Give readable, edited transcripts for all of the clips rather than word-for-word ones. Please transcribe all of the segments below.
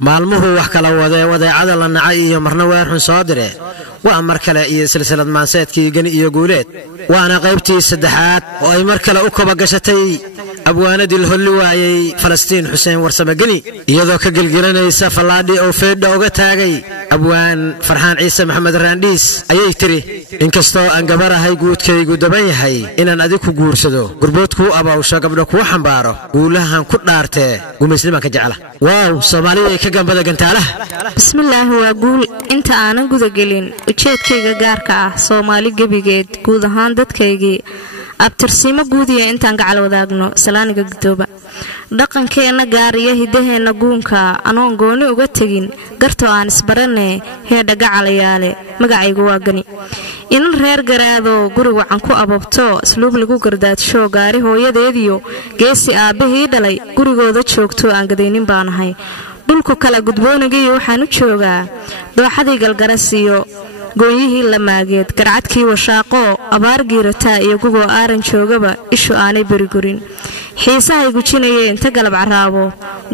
maalmuhu wax kala wadeecada la nacay iyo marna weerxun soo dire waa mar kale iyo silsilad maanseedkii gani iyo guuleed waana qaybtii saddexaad oo ay mar kale u kaba gashatay abwaanadii la holli waayay Falastiin Xuseen Warsame Gani iyadoo ka gelgelinaysa fallaadhi oo feedha uga taagay abwaan Farxaan Ciise Maxamed Raandhiis ayay tiri inkastoo aan gabarahay guudkaygu daban yahay inaan adigu guursado gurboodku abawsha gabdho ku xambaaro guulahan ku dhaartee gumaysnima ka jecla waaw Soomaaliya ka gambada gantaalaha bismillaah waa guul inta aanan guda gelin ujeedkayga gaarka ah Soomaali gabigeed guud ahaan dadkaygii abtirsiimo guudiya intaan gacal wadaagno salaaniga gudooba dhaqankeena gaar iyo hidaheena guunka anoon gooni uga tagin garto aan isbaranay heedha gacalayaale magacaygu waa Gani in reer garaado guriga wacan ku ababto isluub lagu gardaadsho gaari hooyadeediyo geesi aabahii dhalay gurigooda joogto aan gadaynin baanahay dhulku kala gudboonagay waxaan u joogaa dooxadii galgarasiyo gooyihii la maageed garcadkii washaaqo abaar giirata iyo gugoo aaran joogaba ishu aanay barigorin xiisahay gujinayeen inta galab caraabo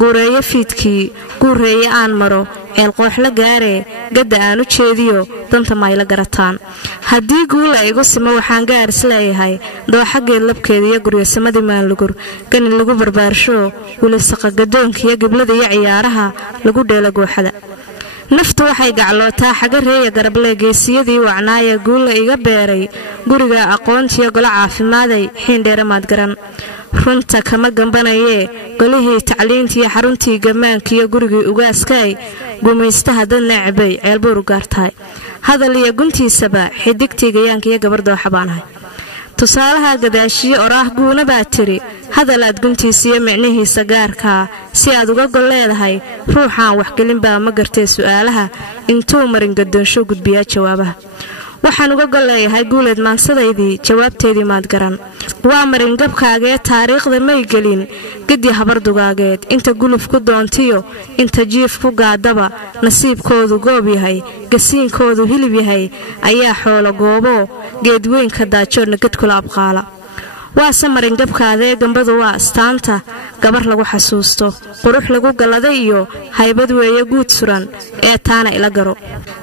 guureeyo fiidkii guureeye aan maro ceel qoox la gaare gadda aan u jeediyo danta mayla garataan haddii guula igu simo waxaan gaar isleeyahay dooxageed labkeeda iyo guryasamadii maanlugur Gani lagu barbaarsho wilisaqa gadoonkiyo giblada iyo ciyaaraha lagu dheela gooxada naftu waxay gaclootaa xaga reeya garable geesiyadii wacnaaya guula iga beeray guriga aqoontiyo golo caafimaadey xiindheera maad garan runta kama gambanayee golihii tacliintiyo xaruntii gammaankiyo gurigii ugaaskay gumaystaha dad necbay ceelbuur u gaartahay hadal iyo guntiisaba xidigtii gayaanka iyo gabar dooxa baanahay tusaalaha gadaashiyo oraah guuna baa tiri hadalaad guntiisiyo micnihiisa gaarkaa si aad uga gol leedahay ruuxaan waxgelin baa ma gartee su'aalaha intuu marin gadoonsho gudbiyaa jawaabaha waxaan uga gol leeyahay guuleed maansadaydii jawaabteedii maad garan waa marin gabkaagee taariikhda may gelin gidi habardugaageed inta guluf ku doontiyo inta jiif ku gaadaba nasiibkoodu goob yahay gasiinkoodu hilib yahay ayaa xoolo goobo geedweynka daajoodna gadkula abqaala waa samarin gabkaadee gambadu waa astaanta gabar lagu xasuusto qurux lagu galladay iyo haybad weeye guud suran ee taana ila garo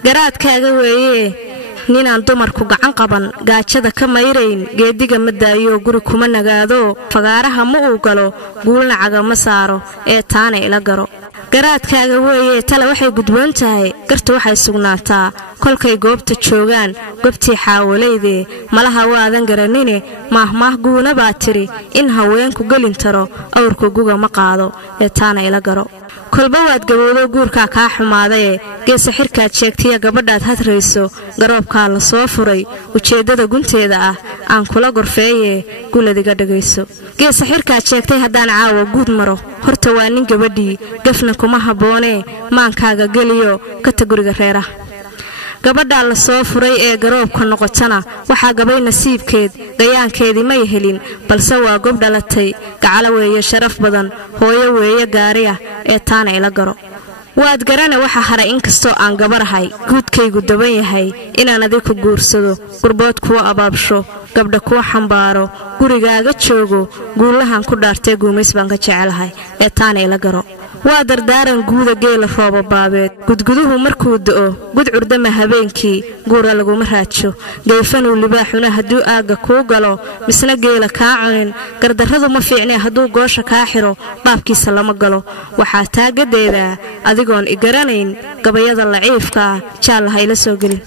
garaadkaaga weeye ninaan dumarku gacan qaban gaajada ka mayrayn geediga ma daayo guri kuma nagaado fagaaraha ma uu galo guulna cagama saaro ee taana ila garo garaadkaaga weeye tala waxay gudboon tahay gartu waxay sugnaataa kolkay goobta joogaan gobtii xaawalayde malaha waadan garanine maahmaah guuna baa tiri in haweenku gelin taro awrku guga ma qaado ee taana ila garo kolba waad gabowdo guurkaa kaa xumaadaye geesa xirkaad sheegtiya gabadhaad hadrayso garoobkaa la soo furay ujeeddada gunteeda ah aan kula gorfeeye guladiga dhagayso geesa xirkaad sheegtay haddaan caawa guud maro horta waa nin gabadhii gafna kuma habboonee maankaaga geliyo kata guriga reeraha gabadhaa la soo furay ee garoobka noqotana waxaa gabay nasiibkeed gayaankeedii may helin balse waa gob dhalatay gacalo weeye sharaf badan hooyo weeye gaari ah ee taana ila garo waad garane waxa haray inkastoo aan gabarahay guudkaygu daban yahay inaan adigu guursado gurbood kuwa abaabsho gabdha kuwa xambaaro gurigaaga joogo guulahan ku dhaartee guumays baan ka jecelahay ee taana ila garo waa dardaaran guuda geela rooba baabeed gudguduhu markuu da'o gud curdama habeenkii guura laguma raajo gayfanuu libaaxuna hadduu aagga kuu galo misna geela kaa cunin gardarradu ma fiicnee hadduu goosha kaa xiro baabkiisa lama galo waxaa taagadeedaa adigoon i garanayn gabayada laciifka ah jaalla hayla soo gelin